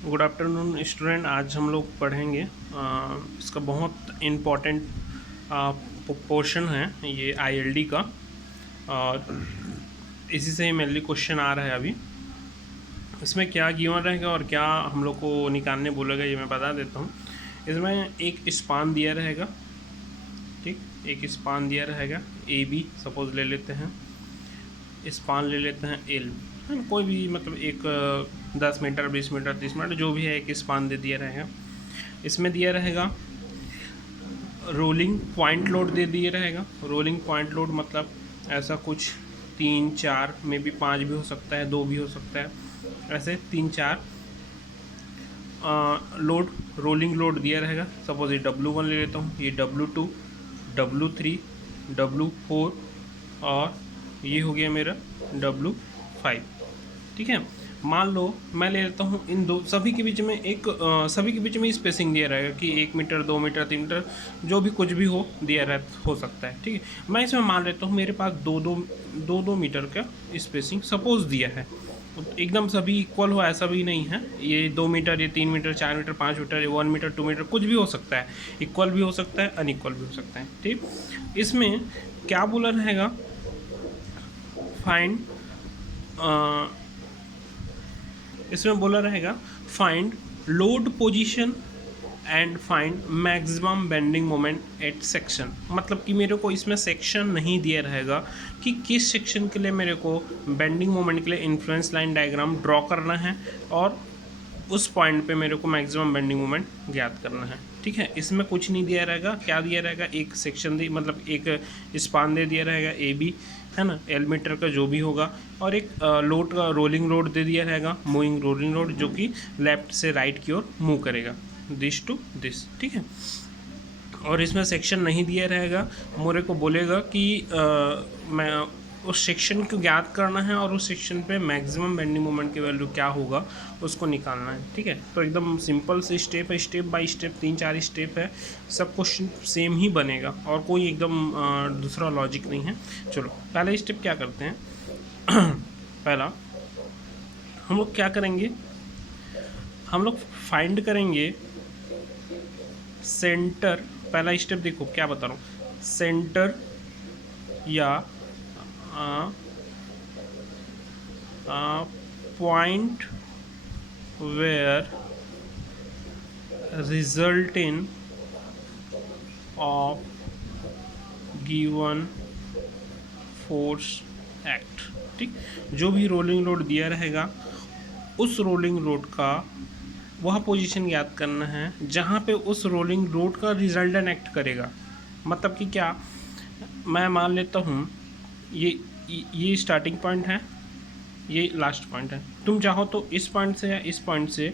Good afternoon student. आज हम लोग पढ़ेंगे इसका बहुत इम्पोर्टेंट पोर्शन है ये आईएलडी का, और इसी से ही मेनली क्वेश्चन आ रहा है। अभी इसमें क्या गिवन रहेगा और क्या हम लोग को निकालने बोलेगा ये मैं बता देता हूँ। इसमें एक स्पान दिया रहेगा, ठीक, एक स्पान दिया रहेगा ए बी सपोज ले लेते हैं, स्पान ले लेते हैं एल, कोई भी मतलब एक 10 मीटर 20 मीटर 30 मीटर जो भी है, एक स्पान दे दिया रहेगा। इसमें दिया रहेगा रोलिंग पॉइंट लोड दे दिया रहेगा। रोलिंग पॉइंट लोड मतलब ऐसा कुछ 3 4 में भी 5 भी हो सकता है, 2 भी हो सकता है, ऐसे 3 4 लोड रोलिंग लोड दिया रहेगा। सपोज ये W1 ले लेता हूँ, ये W2 W3 W4 और ये हो गया मेरा W5, ठीक है। मान लो मैं ले लेता हूँ इन दो सभी के बीच में एक सभी के बीच में स्पेसिंग दिया रहेगा कि 1 मीटर 2 मीटर 3 मीटर जो भी कुछ भी हो दिया रह हो सकता है, ठीक है। मैं इसमें मान लेता हूँ मेरे पास दो मीटर का स्पेसिंग सपोज दिया है। एकदम सभी इक्वल हो ऐसा भी नहीं है, ये 2 मीटर, ये 3 मीटर 4 मीटर 5 मीटर, ये 1 मीटर 2 मीटर कुछ भी हो सकता है, इक्वल भी हो सकता है अनइक्वल भी हो सकता है, ठीक। इसमें क्या बोला रहेगा, फाइंड इसमें बोला रहेगा find load position and find maximum bending moment at section. मतलब कि मेरे को इसमें सेक्शन नहीं दिया रहेगा कि किस सेक्शन के लिए मेरे को बेंडिंग मोमेंट के लिए इन्फ्लुएंस लाइन डायग्राम ड्रॉ करना है और उस पॉइंट पे मेरे को मैक्सिमम बेंडिंग मोमेंट ज्ञात करना है, ठीक है। इसमें कुछ नहीं दिया रहेगा। क्या दिया रहेगा, एक सेक्शन दी मतलब एक स्पान दे दिया रहेगा ए बी, है ना, एल मीटर का जो भी होगा, और एक लोड का रोलिंग लोड दे दिया रहेगा, मूविंग रोलिंग लोड, जो कि लेफ्ट से राइट की ओर मूव करेगा, दिस टू दिस, ठीक है। और इसमें सेक्शन नहीं दिया रहेगा, मेरे को बोलेगा कि मैं उस सेक्शन को ज्ञात करना है और उस सेक्शन पे मैक्सिमम बेंडिंग मोमेंट की वैल्यू क्या होगा उसको निकालना है, ठीक है। तो एकदम सिंपल से स्टेप है, स्टेप बाय स्टेप 3-4 स्टेप है, सब क्वेश्चन सेम ही बनेगा और कोई एकदम दूसरा लॉजिक नहीं है। चलो पहला स्टेप क्या करते हैं पहला हम लोग क्या करेंगे, हम लोग फाइंड करेंगे सेंटर। पहला स्टेप देखो क्या बता रहा हूँ, सेंटर या point where result in of given force act, ठीक। जो भी रोलिंग लोड दिया रहेगा उस रोलिंग लोड का वह पोजीशन याद करना है जहाँ पे उस रोलिंग लोड का रिजल्टेंट एक्ट करेगा। मतलब कि क्या, मैं मान लेता हूँ ये स्टार्टिंग पॉइंट है, ये लास्ट पॉइंट है। तुम चाहो तो इस पॉइंट से या इस पॉइंट से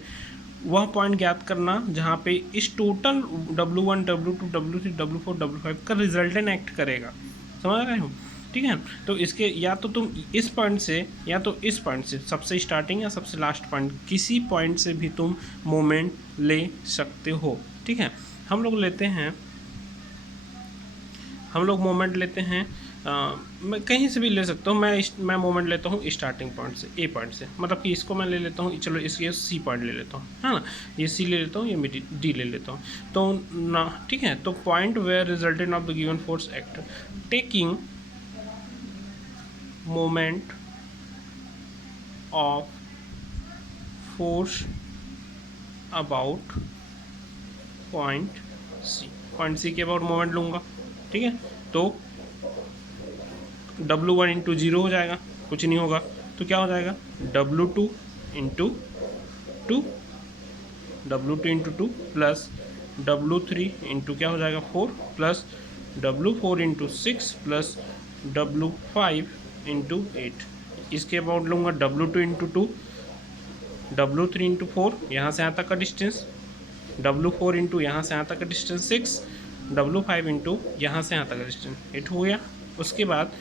वह पॉइंट ज्ञात करना जहाँ पे इस total W1 W2 W3 W4 W5 का रिजल्टेंट एक्ट करेगा, समझ रहे हो, ठीक है। तो इसके या तो तुम इस पॉइंट से या तो इस पॉइंट से, सबसे स्टार्टिंग या सबसे लास्ट पॉइंट, किसी पॉइंट से भी तुम मोमेंट ले सकते हो, ठीक है। हम लोग मोमेंट लेते हैं मैं कहीं से भी ले सकता हूँ। मैं मोमेंट लेता हूँ स्टार्टिंग पॉइंट से, ए पॉइंट से, मतलब कि इसको मैं ले लेता हूँ, चलो इसके सी पॉइंट ले लेता हूँ, है ना, ये सी ले लेता हूँ, ये डी ले लेता हूँ, तो ना, ठीक है। तो point where resultant of the given force act taking moment of force about point C के अबाउट मोमेंट लूँगा, ठीक है। तो W1 इंटू 0 हो जाएगा, कुछ नहीं होगा, तो क्या हो जाएगा W2 into 2 W2 into 2 plus W3 into क्या हो जाएगा 4 plus W4 into 6 plus W5 into 8। इसके अबाउट लूँगा W2 इंटू 2 W3 इंटू 4, यहाँ से यहाँ तक का डिस्टेंस, W4 इंटू यहाँ से यहाँ तक का डिस्टेंस 6, W5 इंटू यहाँ से यहाँ तक का डिस्टेंस 8 हो गया। उसके बाद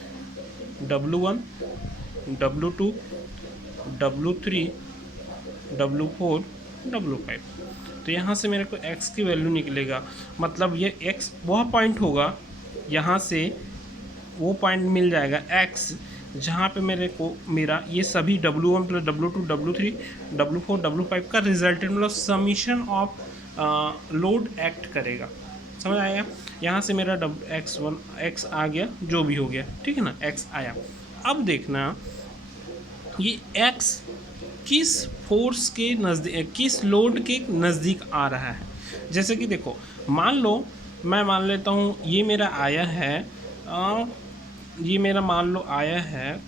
W1 W2 W3 W4 W5, तो यहाँ से मेरे को x की वैल्यू निकलेगा। मतलब ये x वह पॉइंट होगा, यहाँ से वो पॉइंट मिल जाएगा x जहाँ पे मेरे को मेरा ये सभी W1 plus W2 W3 W4 W5 का रिजल्टेंट मतलब समीशन ऑफ लोड एक्ट करेगा। समझ आया? यहाँ से मेरा x1 x आ गया, जो भी हो गया, ठीक है ना, x आया। अब देखना ये x किस फोर्स के नज़दीक, किस लोड के नज़दीक आ रहा है। जैसे कि देखो, मान लो मैं मान लेता हूँ ये मेरा आया है ये मेरा मान लो आया है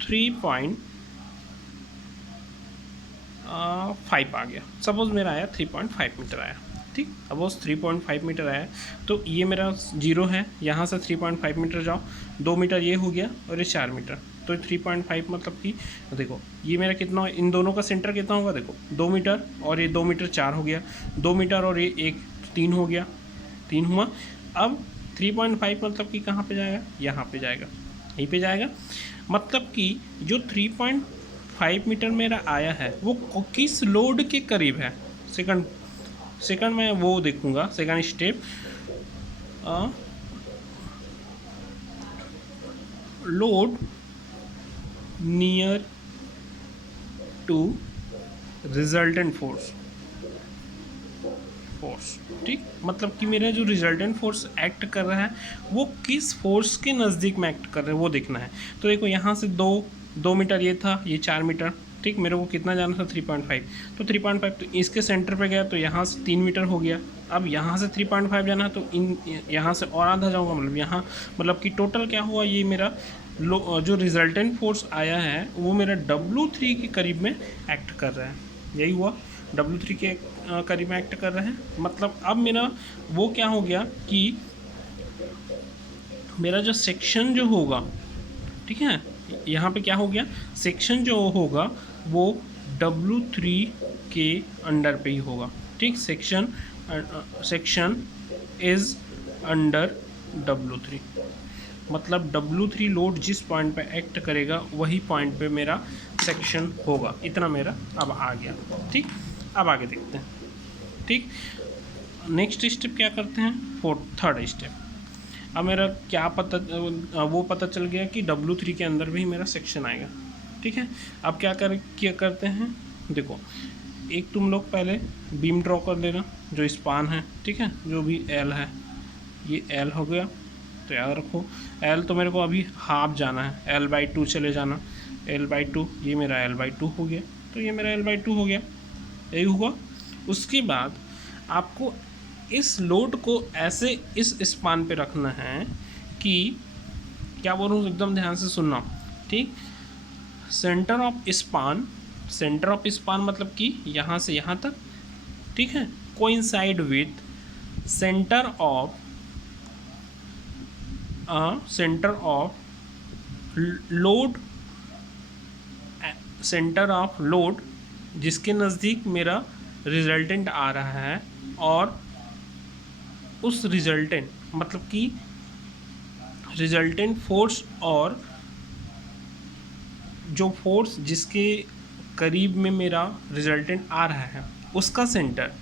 3.5 आ गया। सपोज़ मेरा आया 3.5 मीटर आया, ठीक। सपोज 3.5 मीटर आया, तो ये मेरा 0 है, यहाँ से 3.5 मीटर जाओ, 2 मीटर ये हो गया और ये 4 मीटर, तो 3.5 मतलब कि देखो ये मेरा कितना, इन दोनों का सेंटर कितना होगा, देखो 2 मीटर और ये 2 मीटर 4 हो गया, 2 मीटर और ये 1 3 हो गया, 3 हुआ। अब 3.5 मतलब कि कहाँ पे जाएगा, यहाँ पे जाएगा, यहीं पे जाएगा। मतलब कि जो 3.5 मीटर मेरा आया है वो किस लोड के करीब है। सेकंड मैं वो देखूंगा, second step, load near to resultant force, ठीक। मतलब कि मेरा जो रिजल्टेंट फोर्स एक्ट कर रहा है वो किस फोर्स के नज़दीक में एक्ट कर रहा है वो देखना है। तो देखो यहाँ से 2 मीटर ये था, ये 4 मीटर, ठीक। मेरे को कितना जाना था 3.5, तो 3.5 तो इसके सेंटर पे गया, तो यहाँ से 3 मीटर हो गया। अब यहाँ से 3.5 जाना है, तो यहाँ से और आधा जाऊँगा, मतलब यहाँ, मतलब कि टोटल क्या हुआ, ये मेरा जो रिजल्टेंट फोर्स आया है वो मेरा W3 के करीब में एक्ट कर रहा है। यही हुआ, W3 के करीब में एक्ट कर रहे हैं। मतलब अब मेरा वो क्या हो गया कि मेरा जो सेक्शन जो होगा, ठीक है, यहाँ पे क्या हो गया, सेक्शन जो होगा वो W3 के अंडर पे ही होगा, ठीक। सेक्शन इज अंडर W3, मतलब W3 लोड जिस पॉइंट पे एक्ट करेगा वही पॉइंट पे मेरा सेक्शन होगा। इतना मेरा अब आ गया, ठीक। अब आगे देखते हैं, ठीक। नेक्स्ट स्टेप क्या करते हैं, थर्ड स्टेप। अब मेरा क्या पता, वो पता चल गया कि W3 के अंदर भी मेरा सेक्शन आएगा, ठीक है। अब क्या करते हैं, देखो एक तुम लोग पहले बीम ड्रॉ कर लेना, जो स्पान है, ठीक है, जो भी L है, ये L हो गया, तो याद रखो L तो मेरे को अभी हाफ जाना है, L/2 चले जाना, L/2, ये मेरा L/2 हो गया, तो ये मेरा L/2 हो गया, यही हुआ। उसके बाद आपको इस लोड को ऐसे इस स्पान पे रखना है कि, क्या बोल रहा हूँ एकदम ध्यान से सुनना, ठीक। सेंटर ऑफ स्पान मतलब कि यहाँ से यहाँ तक, ठीक है, coincide with centre of load जिसके नज़दीक मेरा रिजल्टेंट आ रहा है, और उस रिजल्टेंट मतलब कि रिजल्टेंट फोर्स और जो फोर्स जिसके करीब में मेरा रिजल्टेंट आ रहा है उसका सेंटर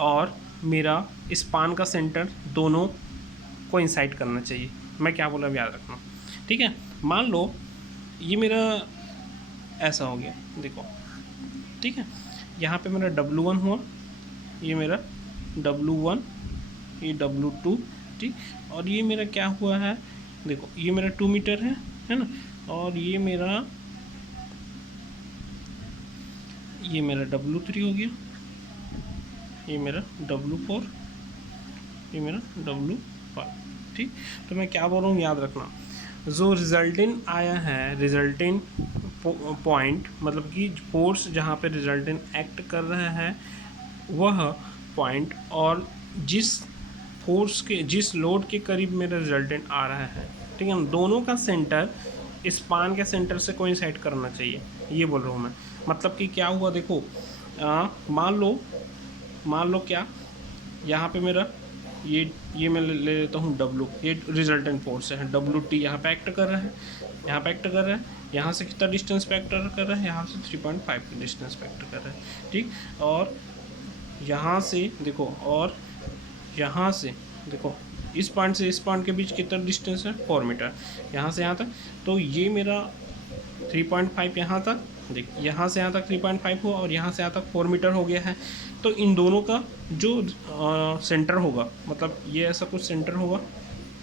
और मेरा स्पान का सेंटर दोनों कोइंसाइड करना चाहिए। मैं क्या बोला याद रखना, ठीक है। मान लो ये मेरा ऐसा हो गया, देखो, ठीक है, यहाँ पे मेरा W1 हुआ, ये मेरा W1, ये W2, ठीक। और ये मेरा क्या हुआ है, देखो ये मेरा 2 मीटर है ना, और ये मेरा W3 हो गया, ये मेरा W4, ये मेरा W5, ठीक। तो मैं क्या बोल रहा हूँ याद रखना, जो रिजल्टेंट आया है, रिजल्टेंट पॉइंट मतलब कि फोर्स जहाँ पे रिजल्टेंट एक्ट कर रहा है वह पॉइंट, और जिस लोड के करीब मेरा रिजल्टेंट आ रहा है, ठीक है, दोनों का सेंटर स्पान के सेंटर से कोइंसाइड करना चाहिए, ये बोल रहा हूँ मैं। मतलब कि क्या हुआ, देखो मान लो क्या, यहाँ पे मेरा ये मैं ले लेता हूँ W, ये रिजल्टेंट फोर्स है, WT यहाँ पे एक्ट कर रहा है, यहाँ पे एक्ट कर रहा है, यहाँ से कितना डिस्टेंस पे एक्ट कर रहा है, यहाँ से 3.5 की डिस्टेंस पे एक्ट कर रहा है, ठीक। और यहाँ से देखो, और यहाँ से देखो इस पॉइंट से इस पॉइंट के बीच कितना डिस्टेंस है 4 मीटर, यहाँ से यहाँ तक। तो ये मेरा 3.5 यहाँ तक, देख यहाँ से यहाँ तक 3.5 हुआ और यहाँ से यहाँ तक 4 मीटर हो गया है। तो इन दोनों का जो सेंटर होगा, मतलब ये ऐसा कुछ सेंटर होगा,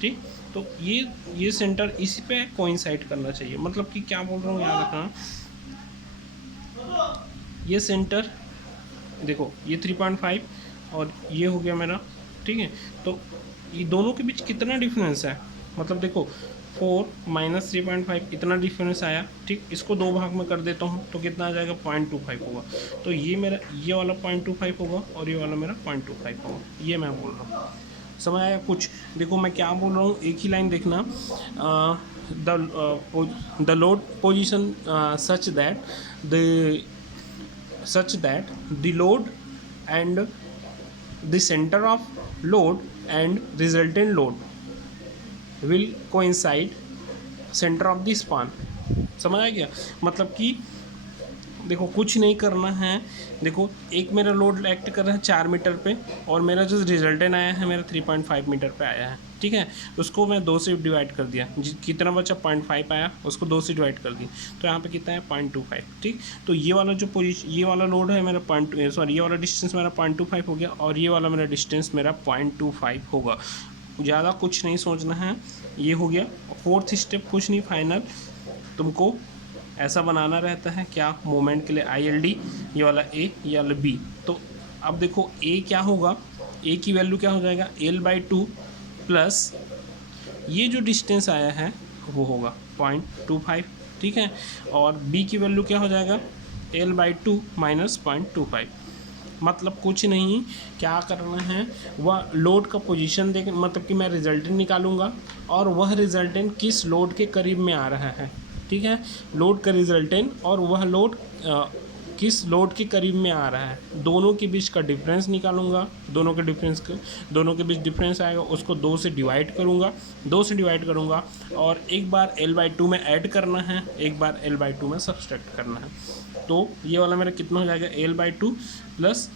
ठीक। तो ये सेंटर इसी पे कोइंसाइड करना चाहिए। मतलब कि क्या बोल रहा हूँ, याद रखना, ये सेंटर देखो ये 3.5 और ये हो गया मेरा, ठीक है। तो ये दोनों के बीच कितना डिफरेंस है, मतलब देखो 4 माइनस 3.5 इतना डिफरेंस आया, ठीक। इसको दो भाग में कर देता हूँ तो कितना आ जाएगा 0.25 होगा। तो ये मेरा ये वाला 0.25 होगा और ये वाला मेरा 0.25 होगा, ये मैं बोल रहा हूँ। समझ आया कुछ? देखो मैं क्या बोल रहा हूँ, एक ही लाइन देखना। The load position such that the load and the center of load and resultant load will coincide center of the span। समझ आ गया? मतलब कि देखो कुछ नहीं करना है, देखो एक मेरा लोड एक्ट कर रहा है 4 मीटर पे और मेरा जो रिजल्टेंट आया है मेरा 3.5 मीटर पे आया है, ठीक है। उसको मैं 2 से डिवाइड कर दिया, कितना बचा 0.5 आया, उसको 2 से डिवाइड कर दिया, तो यहाँ पे कितना है 0.25, ठीक। तो ये वाला जो पोजीशन, ये वाला लोड है मेरा ये वाला डिस्टेंस मेरा 0.25 हो गया और ये वाला मेरा डिस्टेंस मेरा 0.25 होगा। ज़्यादा कुछ नहीं सोचना है, ये हो गया। 4th स्टेप कुछ नहीं, फाइनल तुमको ऐसा बनाना रहता है क्या, मोमेंट के लिए ILD, ये वाला A, ये वाला B। तो अब देखो A क्या होगा, A की वैल्यू क्या हो जाएगा L/2 प्लस ये जो डिस्टेंस आया है वो होगा 0.25, ठीक है। और B की वैल्यू क्या हो जाएगा L/2 माइनस 0.25। मतलब कुछ नहीं, क्या करना है, वह लोड का पोजीशन देख, मतलब कि मैं रिजल्टेंट निकालूंगा और वह रिजल्टेंट किस लोड के करीब में आ रहा है, ठीक है। लोड का रिजल्टेंट और वह लोड किस लोड के करीब में आ रहा है, दोनों के बीच का डिफरेंस निकालूंगा। दोनों के बीच डिफरेंस आएगा, उसको 2 से डिवाइड करूंगा और एक बार L/2 में ऐड करना है, एक बार L/2 में सब्सट्रैक्ट करना है। तो ये वाला मेरा कितना हो जाएगा L/2 प्लस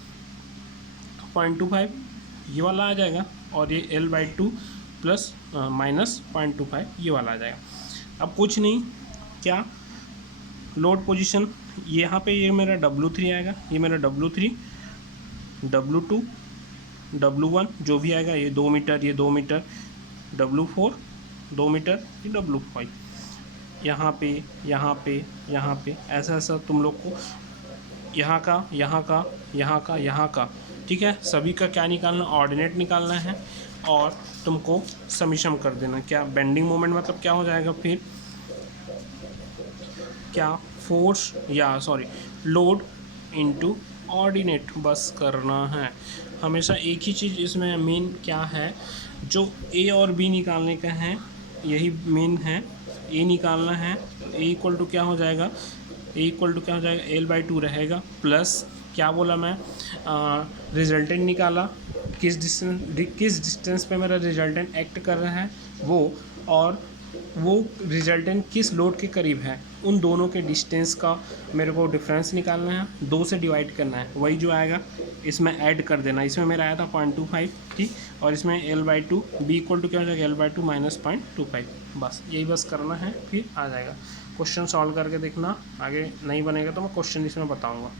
0.25, ये वाला आ जाएगा, और ये L/2 प्लस माइनस 0.25 ये वाला आ जाएगा। अब कुछ नहीं, क्या लोड पोजीशन, यहाँ पे ये मेरा W3 आएगा, ये मेरा W3, W2, W1 जो भी आएगा, ये 2 मीटर, ये 2 मीटर, W4 2 मीटर, ये W5, यहाँ पे ऐसा तुम लोग को यहाँ का, ठीक है। सभी का क्या निकालना, ऑर्डिनेट निकालना है और तुमको समीशम कर देना। क्या बेंडिंग मोमेंट मतलब क्या हो जाएगा फिर, क्या फोर्स या सॉरी लोड इनटू ऑर्डिनेट बस करना है। हमेशा एक ही चीज़ इसमें मेन क्या है, जो A और B निकालने का है, यही मेन है। A निकालना है, A इक्वल टू क्या हो जाएगा, L/2 रहेगा, प्लस क्या बोला मैं, रिजल्टेंट निकाला, किस डिस्टेंस पे मेरा रिजल्टेंट एक्ट कर रहा है वो, और वो रिजल्टेंट किस लोड के करीब है, उन दोनों के डिस्टेंस का मेरे को डिफरेंस निकालना है, 2 से डिवाइड करना है, वही जो आएगा इसमें ऐड कर देना। इसमें मेरा आया था 0.25, ठीक, और इसमें L/2, B इक्वल टू क्या हो जाएगा L/2 माइनस 0.25, बस यही बस करना है, फिर आ जाएगा। क्वेश्चन सॉल्व करके देखना, आगे नहीं बनेगा तो मैं क्वेश्चन इसमें बताऊँगा।